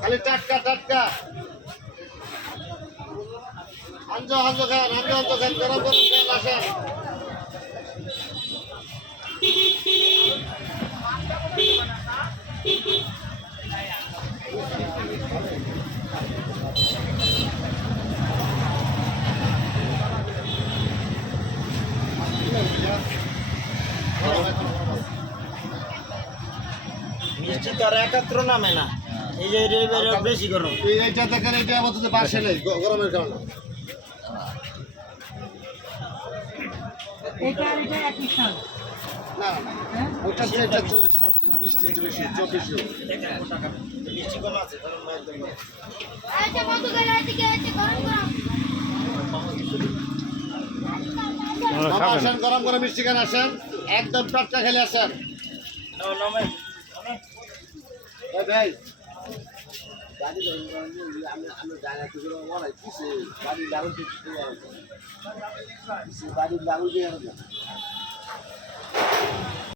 খালি টাটকা টাটকা আনজো আনজো খান গরম গরম খান আসেন মিষ্টি তো আর একাত্র নামে না, এই যে বেশি গরম। এইটা দেখেন, এটা আমাদের বাসে নেই গরমের কারণে। না না ওটা সেটা মিষ্টি বেশি বেশি মিষ্টি কম আছে, গরম একদম কম। আসেন গরম গরম মিষ্টি খান আসেন, একদম টাটকা খেলে আসেন ভাই। বাড়ি